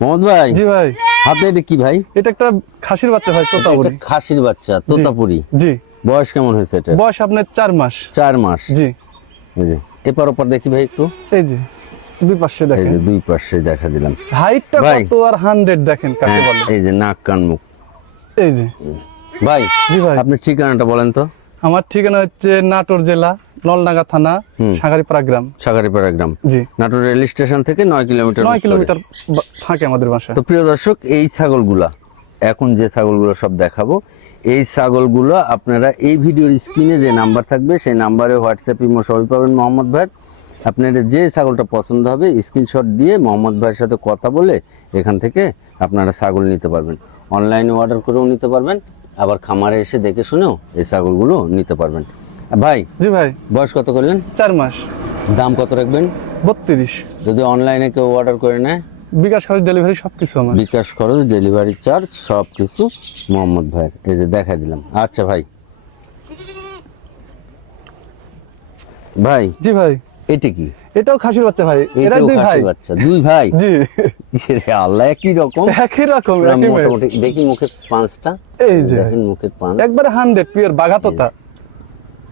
মোহাম্মদ ভাই? জি ভাই। হাতে এটা কি ভাই? এটা একটা খাসির বাচ্চা ভাই তোতাপুরি। খাসির বাচ্চা তোতাপুরি। জি। বয়স কেমন হয়েছে এটা বয়স আপনার চার মাস। চার মাস। জি। যে এপার ওপার দেখি ভাই একটু। এই যে দুই পাশে এই যে দুই পাশে দেখা দিলাম। হাইটটা। কত আর হান্ড্রেড দেখেন কাকে হ্যাঁ, বলে? এই যে নাক কান মুখ। এই যে। ভাই জি ভাই। আপনার ঠিকানাটা বলেন তো। আমার ঠিকানা হচ্ছে নাটোর জেলা নলডাঙ্গা থানা। সাগারিপাড়া গ্রাম। সাগারিপাড়া গ্রাম। জি। নাটোর রেল স্টেশন থেকে নয় কিলোমিটার নয় কিলোমিটার থাকে আমাদের বাসা তো প্রিয় দর্শক এই ছাগলগুলা এখন যে ছাগলগুলো সব দেখাবো এই ছাগলগুলো আপনারা এই ভিডিওর স্ক্রিনে যে নাম্বার থাকবে সেই নাম্বারে হোয়াটসঅ্যাপ ইমো সবই পাবেন মোহাম্মদ ভাই। আপনাদের যে ছাগলটা পছন্দ হবে স্ক্রিনশট দিয়ে মোহাম্মদ ভাইয়ের সাথে কথা বলে এখান থেকে আপনারা ছাগল নিতে পারবেন। অনলাইনে অর্ডার করেও নিতে পারবেন। আবার খামারে এসে দেখে শুনেও এই ছাগলগুলো নিতে পারবেন। ভাই জি ভাই। বয়স কত করলেন? চার মাস। দাম কত রাখবেন? বত্রিশ। যদি অনলাইনে কেউ অর্ডার করে নেয়? বিকাশ খরচ ডেলিভারি সবকিছু আমার। বিকাশ খরচ ডেলিভারি চার্জ সব কিছু মোহাম্মদ ভাইয়ের। এই যে দেখা দিলাম। আচ্ছা ভাই। ভাই জি ভাই। এটা কি? এটাও খাসির বাচ্চা ভাই দুই ভাই। বাচ্চা দুই ভাই? জি। রে আল্লাহ একই রকম? একই রকম। মোটামুটি দেখি মুখের পাঁচটা। এই যে। দেখেন মুখের পাঁচ। একবারে হান্ড্রেড পিওর বাঘাততা।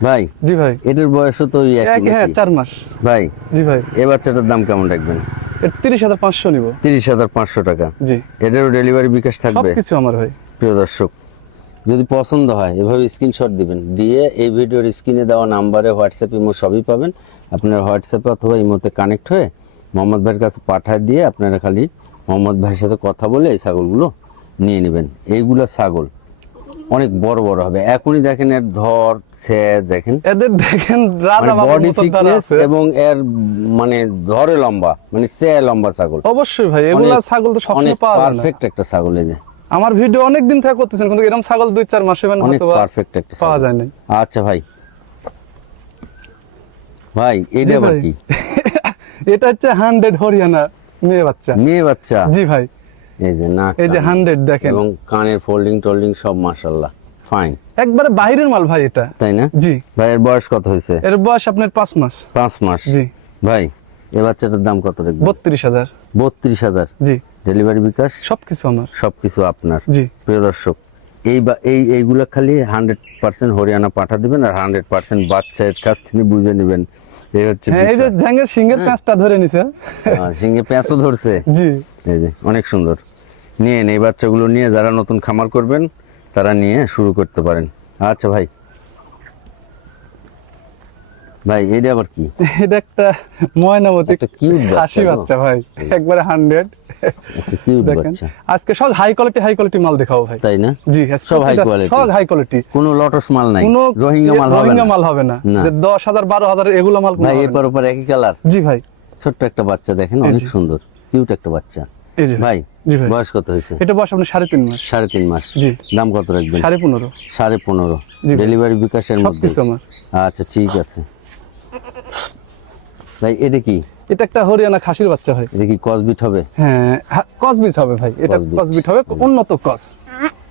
ভাই জি ভাই। এটার বয়সও তো একই এক হ্যাঁ? চার মাস। ভাই জি ভাই। এ বাচ্চাটার দাম কেমন রাখবেন? এর তিরিশ হাজার পাঁচশো নিব। তিরিশ হাজার পাঁচশো টাকা। জি। এটারও ডেলিভারি বিকাশ থাকবে? সবকিছু আমার ভাই। প্রিয় দর্শক যদি পছন্দ হয় এভাবে স্ক্রিনশট দিবেন। দিয়ে এই ভিডিওর স্ক্রিনে দেওয়া নাম্বারে হোয়াটসঅ্যাপ ইমো সবই পাবেন। আপনার হোয়াটসঅ্যাপে অথবা ইমোতে কানেক্ট হয়ে মোহাম্মদ ভাইয়ের কাছে পাঠায় দিয়ে আপনারা খালি মোহাম্মদ ভাইয়ের সাথে কথা বলে এই ছাগলগুলো নিয়ে নেবেন। এইগুলো ছাগল অনেক বড় বড় হবে। এখনই দেখেন এর ধর ছে দেখেন। এদের দেখেন রাজা বডি ফিটনেস এবং এর মানে ধরে লম্বা মানে সে লম্বা ছাগল। অবশ্যই ভাই এগুলা ছাগল তো সবসময় পাওয়া যায় পারফেক্ট একটা ছাগল এই যে। আমার ভিডিও অনেক দিন থেকে করতেছেন কিন্তু এরকম ছাগল দুই চার মাসে মানে অনেক পারফেক্ট একটা পাওয়া যায় নাই। আচ্ছা ভাই। ভাই এটা আবার কি? এটা হচ্ছে হান্ড্রেড হরিয়ানা মেয়ে বাচ্চা। মেয়ে বাচ্চা? জি ভাই। এই যে নাক এই যে কান হান্ড্রেড দেখেন। এবং কানের ফোল্ডিং টোল্ডিং সব মাশাল্লাহ ফাইন একবারে বাইরের মাল ভাই এটা। তাই না? জি। ভাইয়ের বয়স কত হয়েছে? এর বয়স আপনার পাঁচ মাস। পাঁচ মাস। জি। ভাই এ বাচ্চাটার দাম কত রাখবে বত্রিশ হাজার। বত্রিশ হাজার। জি। ডেলিভারি বিকাশ? সবকিছু আমার। সবকিছু আপনার? জি। প্রিয় দর্শক এই বা এই এইগুলো খালি হান্ড্রেড পার্সেন্ট হরিয়ানা পাঠা দিবেন আর হান্ড্রেড পার্সেন্ট বাচ্চার কাছ থেকে বুঝে নেবেন। এই হচ্ছে হ্যাঁ এই যে ঝ্যাঙ্গের সিংহের প্যাঁচটা ধরে নিছে। সিংহে পেঁচও ধরছে। জি। এই যে অনেক সুন্দর। নিয়ে এই বাচ্চাগুলো নিয়ে যারা নতুন খামার করবেন তারা নিয়ে শুরু করতে পারেন। আচ্ছা ভাই। ভাই এটা আবার কি? এটা একটা ময়নামতি। একটা কিউট খাসি বাচ্চা ভাই। একবারে হান্ড্রেড দেখেন। আজকে সব হাই কোয়ালিটি হাই কোয়ালিটি মাল দেখাও ভাই। তাই না? জি সব প্রতিটা- quality। সব হাই কোয়ালিটি কোনো লটস মাল নাই। কোনো রোহিঙ্গা মাল হবে রোহিঙ্গা মাল হবে না। না। যে এগুলো মাল ভাই হবে এপার ওপার একই কালার জি ভাই। ছোট্ট একটা বাচ্চা দেখেন অনেক সুন্দর। কিউট একটা বাচ্চা। ভাই। বয়স কত হয়েছে? এটা বয়স আপনার সাড়ে তিন মাস। সাড়ে তিন মাস। জি। দাম কত রাখবেন? সাড়ে পনেরো। সাড়ে পনেরো। ডেলিভারি বিকাশের মধ্যে। আচ্ছা ঠিক আছে। ভাই এটা কি? এটা একটা হরিয়ানা খাসির বাচ্চা ভাই এটা কি কসবিট হবে? হ্যাঁ কসবিজ হবে ভাই। এটা কসবিট হবে উন্নত কস।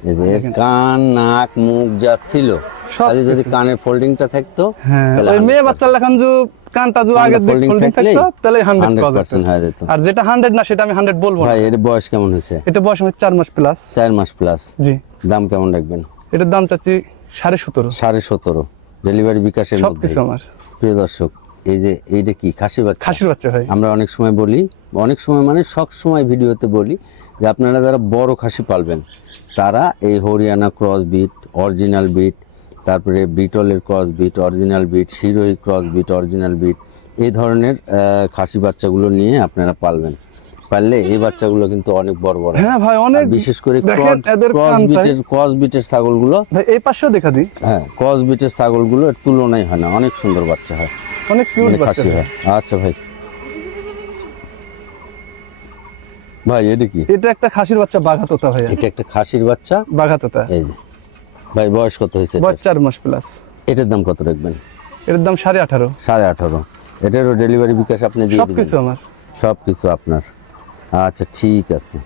এই যে কান নাক মুখ যা ছিল সব যদি কিছু। কানের ফোল্ডিংটা থাকতো হ্যাঁ ওই মেয়ে 100% বাচ্চার লেখান যে কানটা যে আগে দিক ফোল্ডিং থাকতো তাহলে 100% হয়ে যেত। আর যেটা হান্ড্রেড না সেটা আমি হান্ড্রেড বলব ভাই এর বয়স কেমন হয়েছে? এটা বয়স হচ্ছে চার মাস প্লাস চার মাস প্লাস জি। দাম কেমন রাখবেন? এটার দাম চাচ্ছি সাড়ে সতেরো। সাড়ে সতেরো। ডেলিভারি বিকাশের মধ্যে সবকিছু আমার। প্রিয় দর্শক এই যে এইটা কি? খাসি বাচ্চা? খাসির বাচ্চা ভাই আমরা অনেক সময় বলি অনেক সময় মানে সব সময় ভিডিওতে বলি যে আপনারা যারা বড় খাসি পালবেন তারা এই Haryana cross breed original breed তারপরে বিটলের cross breed original breed Sirohi cross breed original breed এই ধরনের খাসি বাচ্চাগুলো নিয়ে আপনারা পালবেন। পারলে এই বাচ্চাগুলো কিন্তু অনেক বড় বড় হ্যাঁ। ভাই অনেক বিশেষ করে ক্রস বিটের ক্রস বিটের ছাগলগুলো ভাই এই পাশেও দেখা দিই। হ্যাঁ ক্রস বিটের ছাগলগুলো তুলনায় হয় না অনেক সুন্দর বাচ্চা হয়। অনেক কিউট খাসি হয়। আচ্ছা ভাই। ভাই এটা কি? এটা একটা খাসির বাচ্চা বাঘাতোতা ভাই এটা একটা খাসির বাচ্চা? বাঘাতোতা। এই যে। ভাই বয়স কত হয়েছে বয়স চার মাস প্লাস এটার দাম কত রাখবেন? এর দাম সাড়ে আঠারো। সাড়ে আঠারো। এটারও ডেলিভারি বিকাশ আপনি দিয়ে সবকিছু দিবেন। আমার। সব কিছু আপনার। আচ্ছা ঠিক আছে।